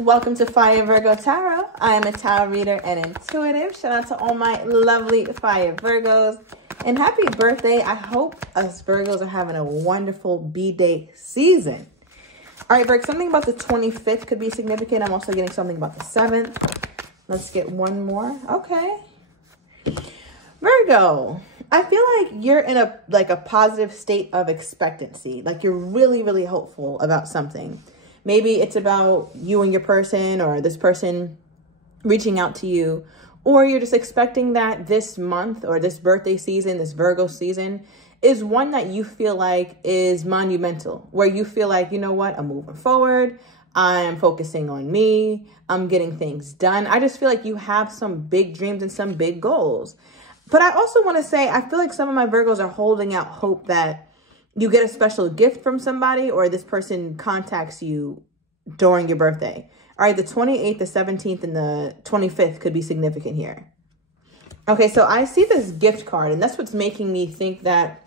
Welcome to Fire Virgo Tarot. I am a tarot reader and intuitive. Shout out to all my lovely Fire Virgos. And happy birthday. I hope us Virgos are having a wonderful B-Day season. All right, Virgo, something about the 25th could be significant. I'm also getting something about the 7th. Let's get one more. Okay. Virgo, I feel like you're in a positive state of expectancy. Like you're really, really hopeful about something. Maybe it's about you and your person, or this person reaching out to you, or you're just expecting that this month or this birthday season, this Virgo season, is one that you feel like is monumental, where you feel like, you know what, I'm moving forward. I'm focusing on me. I'm getting things done. I just feel like you have some big dreams and some big goals. But I also want to say, I feel like some of my Virgos are holding out hope that you get a special gift from somebody, or this person contacts you during your birthday. All right, the 28th, the 17th, and the 25th could be significant here. Okay, so I see this gift card, and that's what's making me think that,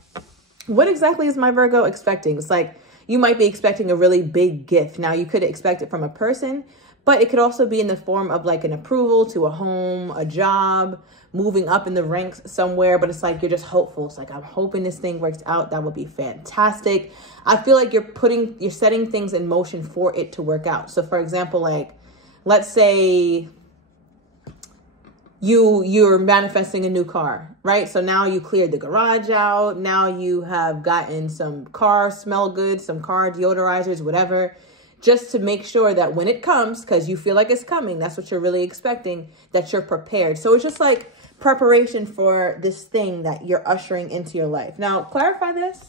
what exactly is my Virgo expecting? It's like you might be expecting a really big gift. Now, you could expect it from a person, but it could also be in the form of like an approval to a home, a job, moving up in the ranks somewhere. But it's like you're just hopeful. It's like, I'm hoping this thing works out. That would be fantastic. I feel like you're setting things in motion for it to work out. So for example, like, let's say you're manifesting a new car, right? So now you cleared the garage out. Now you have gotten some car smell good, some car deodorizers, whatever, just to make sure that when it comes, because you feel like it's coming, that's what you're really expecting, that you're prepared. So it's just like preparation for this thing that you're ushering into your life. Now, clarify this,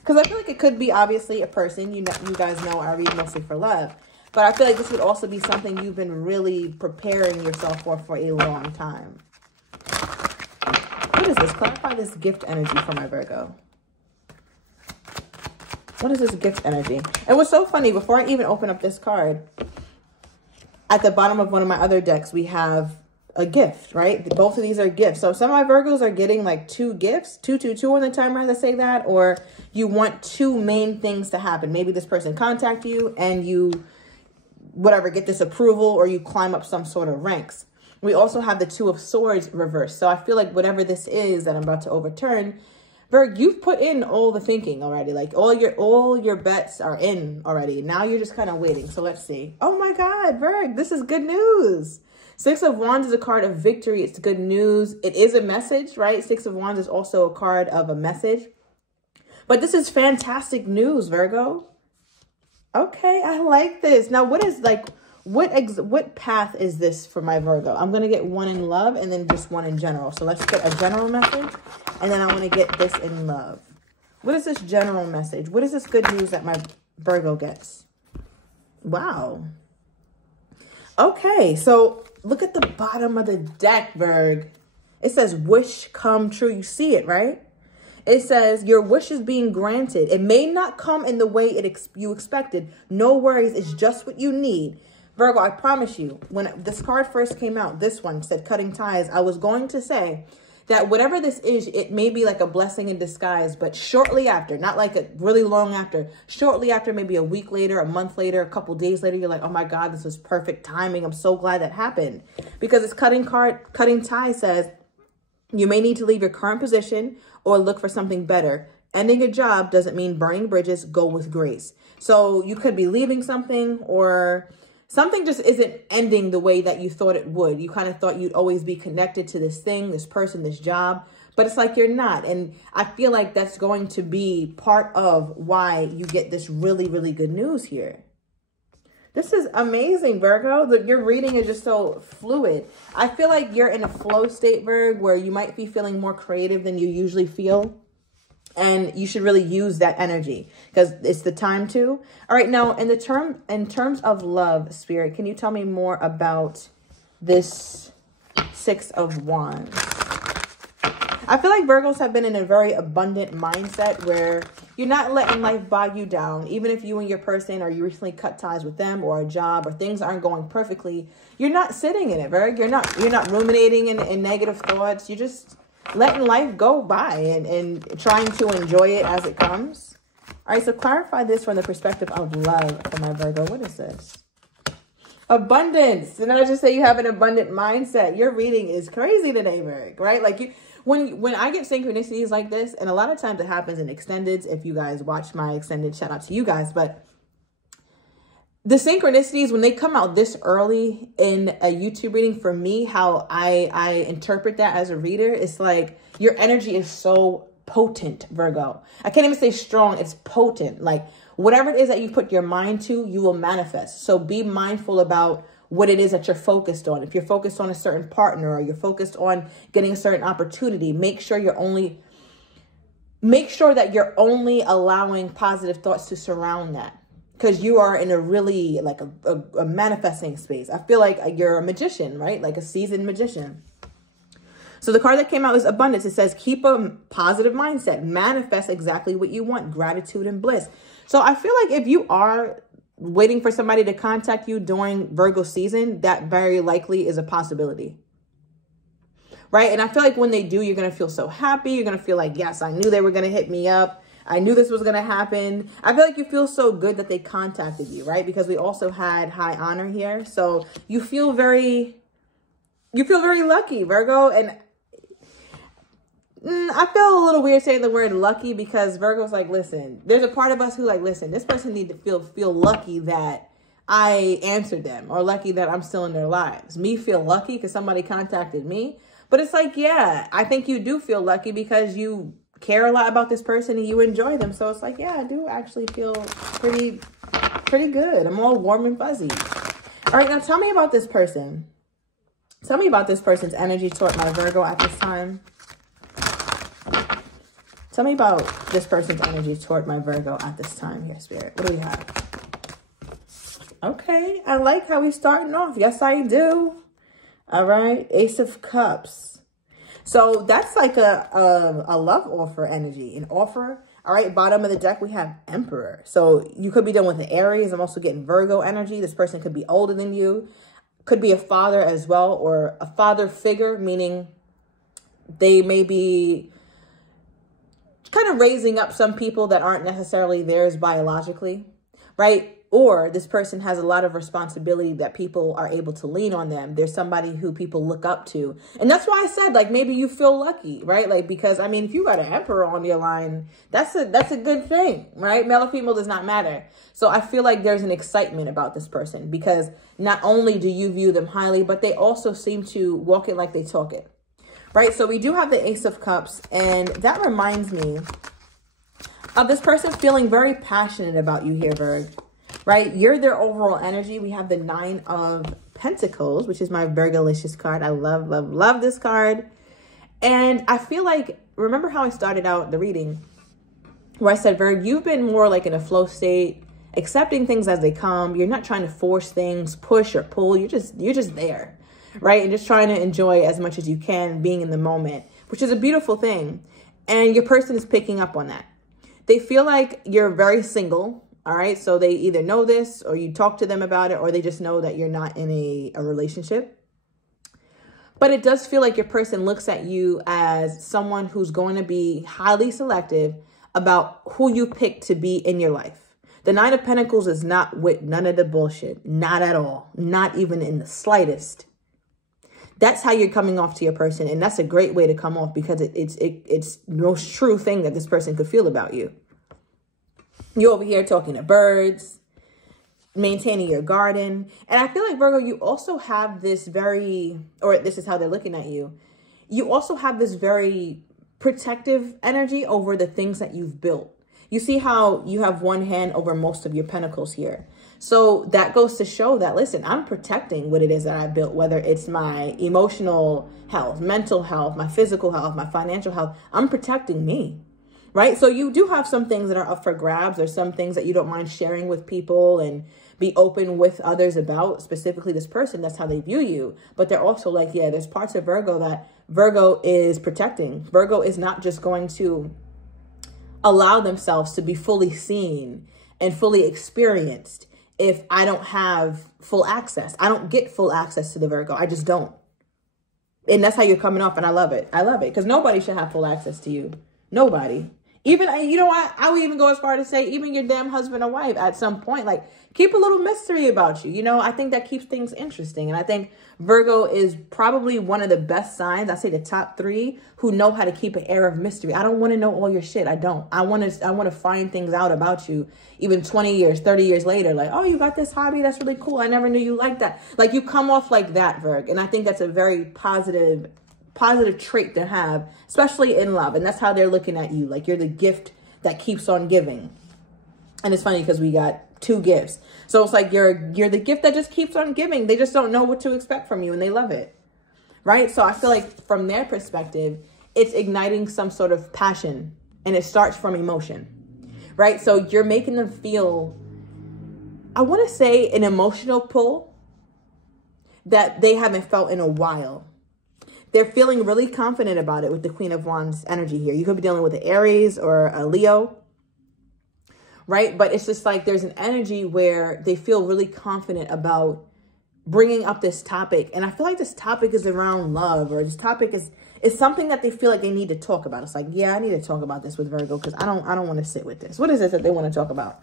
because I feel like it could be obviously a person. You guys know I read mostly for love. But I feel like this would also be something you've been really preparing yourself for a long time. What is this? Clarify this gift energy for my Virgo. What is this gift energy? And what's so funny, before I even open up this card, at the bottom of one of my other decks, we have a gift, right? Both of these are gifts. So some of my Virgos are getting like two gifts, two on the timer that say that, or you want two main things to happen. Maybe this person contact you and you whatever, get this approval, or you climb up some sort of ranks. We also have the Two of Swords reversed. So I feel like whatever this is that I'm about to overturn, Virg, you've put in all the thinking already. Like all your bets are in already. Now you're just kind of waiting. So let's see. Oh my God, Virg, this is good news. Six of Wands is a card of victory. It's good news. It is a message, right? Six of Wands is also a card of a message. But this is fantastic news, Virgo. Okay, I like this. Now, what is like, what path is this for my Virgo? I'm going to get one in love and then just one in general. So let's get a general message, and then I want to get this in love. What is this general message? What is this good news that my Virgo gets? Wow. Okay, so look at the bottom of the deck, Virg. It says wish come true. You see it, right? It says, your wish is being granted. It may not come in the way you expected. No worries. It's just what you need. Virgo, I promise you, when this card first came out, this one said cutting ties. I was going to say that whatever this is, it may be like a blessing in disguise, but shortly after, not like a really long after, shortly after, maybe a week later, a month later, a couple days later, you're like, oh my God, this was perfect timing. I'm so glad that happened. Because this cutting tie says, you may need to leave your current position or look for something better. Ending a job doesn't mean burning bridges. Go with grace. So you could be leaving something, or something just isn't ending the way that you thought it would. You kind of thought you'd always be connected to this thing, this person, this job, but it's like you're not. And I feel like that's going to be part of why you get this really, really good news here. This is amazing, Virgo. Your reading is just so fluid. I feel like you're in a flow state, Virg, where you might be feeling more creative than you usually feel. And you should really use that energy because it's the time to. All right, now in terms of love, Spirit, can you tell me more about this Six of Wands? I feel like Virgos have been in a very abundant mindset where you're not letting life bog you down. Even if you and your person, or you recently cut ties with them, or a job, or things aren't going perfectly, you're not sitting in it, Virg. You're not ruminating in negative thoughts. You're just letting life go by and trying to enjoy it as it comes. All right, so clarify this from the perspective of love for my Virgo. What is this? Abundance. And I just say you have an abundant mindset. Your reading is crazy today, Virg, right? Like when I get synchronicities like this, and a lot of times it happens in extendeds, if you guys watch my extended, shout out to you guys, but the synchronicities, when they come out this early in a YouTube reading, for me, how I interpret that as a reader, it's like your energy is so potent, Virgo. I can't even say strong, it's potent. Like whatever it is that you put your mind to, you will manifest. So be mindful about what it is that you're focused on. If you're focused on a certain partner or you're focused on getting a certain opportunity, make sure that you're only allowing positive thoughts to surround that. Because you are in a really like a manifesting space. I feel like you're a magician, right? Like a seasoned magician. So the card that came out is abundance. It says, keep a positive mindset. Manifest exactly what you want. Gratitude and bliss. So I feel like if you are waiting for somebody to contact you during Virgo season, that very likely is a possibility. Right? And I feel like when they do, you're going to feel so happy. You're going to feel like, yes, I knew they were going to hit me up. I knew this was going to happen. I feel like you feel so good that they contacted you, right? Because we also had high honor here. So you feel very lucky, Virgo. And I feel a little weird saying the word lucky because Virgo's like, listen, there's a part of us who like, listen, this person needs to feel lucky that I answered them or lucky that I'm still in their lives. Me feel lucky because somebody contacted me. But it's like, yeah, I think you do feel lucky because you care a lot about this person and you enjoy them. So it's like, yeah, I do actually feel pretty good. I'm all warm and fuzzy. All right, now tell me about this person. Tell me about this person's energy toward my Virgo at this time. Tell me about this person's energy toward my Virgo at this time here, Spirit. What do we have? Okay, I like how we're starting off. Yes, I do. All right, Ace of Cups. So that's like a love offer energy, an offer. All right, bottom of the deck, we have Emperor. So you could be dealing with an Aries. I'm also getting Virgo energy. This person could be older than you, could be a father as well, or a father figure, meaning they may be kind of raising up some people that aren't necessarily theirs biologically, right? Or this person has a lot of responsibility that people are able to lean on them. There's somebody who people look up to. And that's why I said, like, maybe you feel lucky, right? Like, because, I mean, if you got an Emperor on your line, that's a good thing, right? Male or female does not matter. So I feel like there's an excitement about this person because not only do you view them highly, but they also seem to walk it like they talk it, right? So we do have the Ace of Cups, and that reminds me of this person feeling very passionate about you here, Virg. Right? You're their overall energy. We have the Nine of Pentacles, which is my Virgolicious card. I love, love, love this card. And I feel like, remember how I started out the reading where I said, Virg, you've been more like in a flow state, accepting things as they come. You're not trying to force things, push or pull. You're just there, right? And just trying to enjoy as much as you can being in the moment, which is a beautiful thing. And your person is picking up on that. They feel like you're very single. All right. So they either know this or you talk to them about it, or they just know that you're not in a relationship. But it does feel like your person looks at you as someone who's going to be highly selective about who you pick to be in your life. The Nine of Pentacles is not with none of the bullshit. Not at all. Not even in the slightest. That's how you're coming off to your person. And that's a great way to come off because it's the most true thing that this person could feel about you. You're over here talking to birds, maintaining your garden. And I feel like, Virgo, you also have this very, or this is how they're looking at you. You also have this very protective energy over the things that you've built. You see how you have one hand over most of your pentacles here. So that goes to show that, listen, I'm protecting what it is that I built, whether it's my emotional health, mental health, my physical health, my financial health. I'm protecting me. Right? So you do have some things that are up for grabs, or some things that you don't mind sharing with people and be open with others about, specifically this person. That's how they view you. But they're also like, yeah, there's parts of Virgo that Virgo is protecting. Virgo is not just going to allow themselves to be fully seen and fully experienced if I don't have full access. I don't get full access to the Virgo. I just don't. And that's how you're coming off. And I love it. I love it because nobody should have full access to you. Nobody. Even, you know what, I would even go as far to say even your damn husband or wife at some point, like, keep a little mystery about you. You know, I think that keeps things interesting. And I think Virgo is probably one of the best signs, I say the top 3, who know how to keep an air of mystery. I don't want to know all your shit. I don't. I want to find things out about you even 20 years, 30 years later. Like, oh, you got this hobby. That's really cool. I never knew you liked that. Like, you come off like that, Virg. And I think that's a very positive trait to have, especially in love. And that's how they're looking at you. Like, you're the gift that keeps on giving. And it's funny because we got 2 gifts. So it's like you're the gift that just keeps on giving. They just don't know what to expect from you and they love it. Right? So I feel like from their perspective, it's igniting some sort of passion and it starts from emotion. Right? So you're making them feel, I want to say, an emotional pull that they haven't felt in a while. They're feeling really confident about it with the Queen of Wands energy here. You could be dealing with an Aries or a Leo, right? But it's just like there's an energy where they feel really confident about bringing up this topic. And I feel like this topic is around love, or this topic is something that they feel like they need to talk about. It's like, yeah, I need to talk about this with Virgo because I don't want to sit with this. What is this that they want to talk about?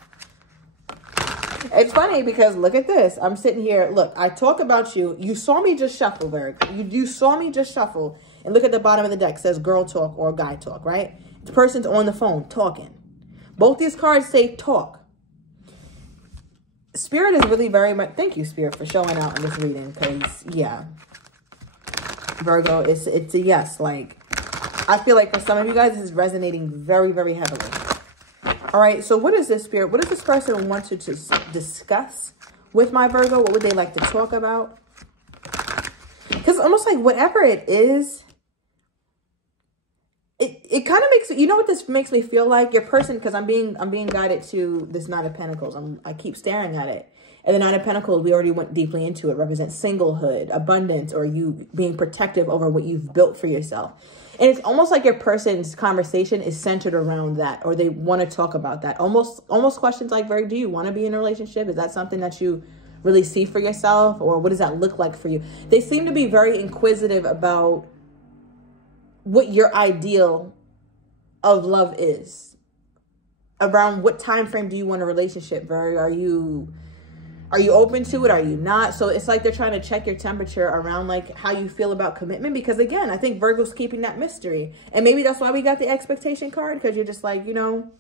It's funny because look at this. I'm sitting here. Look, I talk about you. You saw me just shuffle, Virg. You saw me just shuffle. And look at the bottom of the deck. It says girl talk or guy talk, right? The person's on the phone talking. Both these cards say talk. Spirit is really very much... Thank you, Spirit, for showing out in this reading. Because, yeah. Virgo, it's a yes. Like, I feel like for some of you guys, this is resonating very, very heavily. All right, so what is this, Spirit? What does this person want to discuss with my Virgo? What would they like to talk about? Because almost like whatever it is, it kind of makes, you know what this makes me feel like? Your person, because I'm being guided to this Knight of Pentacles. I keep staring at it. And the Knight of Pentacles, we already went deeply into it, represents singlehood, abundance, or you being protective over what you've built for yourself. And it's almost like your person's conversation is centered around that, or they want to talk about that. Almost questions like, Virgo, do you want to be in a relationship? Is that something that you really see for yourself? Or what does that look like for you? They seem to be very inquisitive about what your ideal of love is. Around what time frame do you want a relationship, Virgo? Are you open to it? Are you not? So it's like they're trying to check your temperature around like how you feel about commitment. Because again, I think Virgo's keeping that mystery. And maybe that's why we got the expectation card. Because you're just like, you know,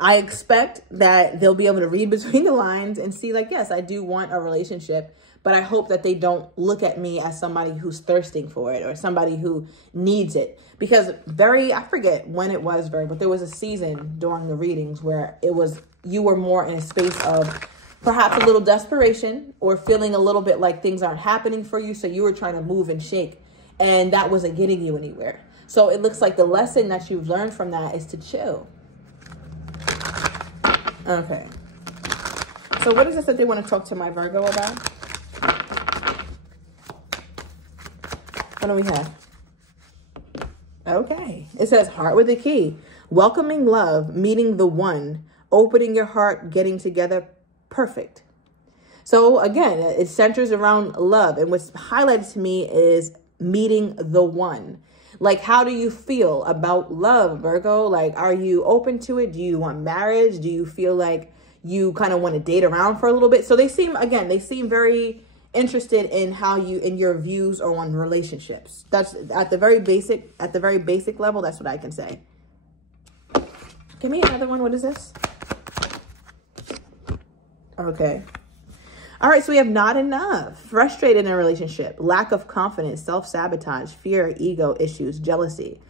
I expect that they'll be able to read between the lines and see like, yes, I do want a relationship. But I hope that they don't look at me as somebody who's thirsting for it or somebody who needs it. Because I forget when it was, Virgo, but there was a season during the readings where you were more in a space of perhaps a little desperation or feeling a little bit like things aren't happening for you. So you were trying to move and shake and that wasn't getting you anywhere. So it looks like the lesson that you've learned from that is to chill. Okay. So what is this that they want to talk to my Virgo about? What do we have? Okay. It says heart with a key. Welcoming love, meeting the one, opening your heart, getting together. Perfect. So again, it centers around love. And what's highlighted to me is meeting the one. Like, how do you feel about love, Virgo? Like, are you open to it? Do you want marriage? Do you feel like you kind of want to date around for a little bit? So they seem very interested in in your views on relationships. That's at the very basic level. That's what I can say. Give me another one. What is this? Okay. All right. So we have not enough. Frustrated in a relationship. Lack of confidence. Self-sabotage. Fear. Ego issues. Jealousy.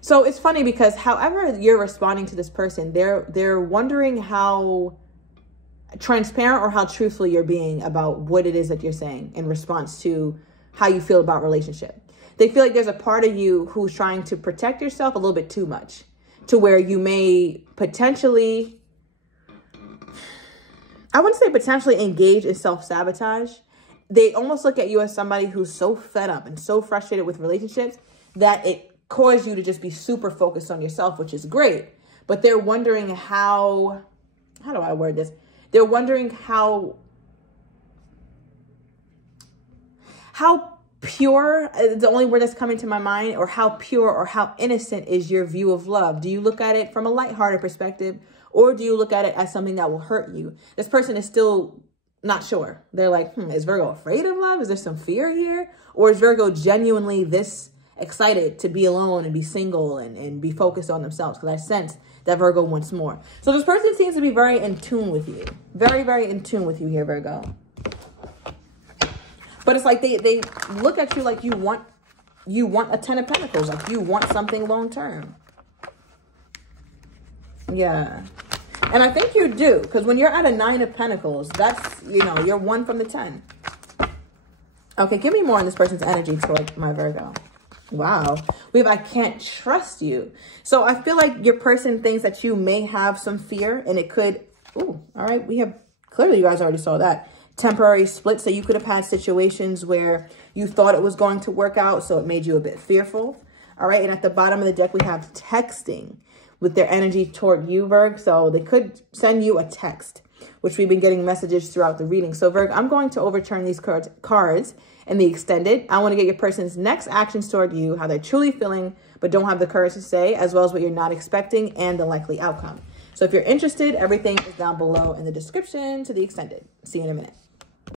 So it's funny because however you're responding to this person, they're wondering how transparent or how truthful you're being about what it is that you're saying in response to how you feel about relationship. They feel like there's a part of you who's trying to protect yourself a little bit too much to where you may potentially, I wouldn't say potentially engage in self-sabotage. They almost look at you as somebody who's so fed up and so frustrated with relationships that it caused you to just be super focused on yourself, which is great. But they're wondering how do I word this? They're wondering how pure, the only word that's coming to my mind, or how pure or how innocent is your view of love? Do you look at it from a lighthearted perspective, or do you look at it as something that will hurt you? This person is still not sure. They're like, is Virgo afraid of love? Is there some fear here? Or is Virgo genuinely this excited to be alone and be single and be focused on themselves? Because I sense that Virgo wants more. So this person seems to be very in tune with you. Very, very in tune with you here, Virgo. But it's like they look at you like you want a 10 of Pentacles. Like you want something long term. Yeah. And I think you do. Because when you're at a 9 of Pentacles, that's, you know, you're 1 from the 10. Okay, give me more on this person's energy toward my Virgo. Wow. We have, I can't trust you. So I feel like your person thinks that you may have some fear, and it could, ooh, all right. We have, clearly you guys already saw that. Temporary split. So you could have had situations where you thought it was going to work out, so it made you a bit fearful. All right. And at the bottom of the deck, we have texting with their energy toward you, Virg. So they could send you a text, which we've been getting messages throughout the reading. So Virg, I'm going to overturn these cards in the extended. I want to get your person's next actions toward you, how they're truly feeling, but don't have the courage to say, as well as what you're not expecting and the likely outcome. So if you're interested, everything is down below in the description to the extended. See you in a minute.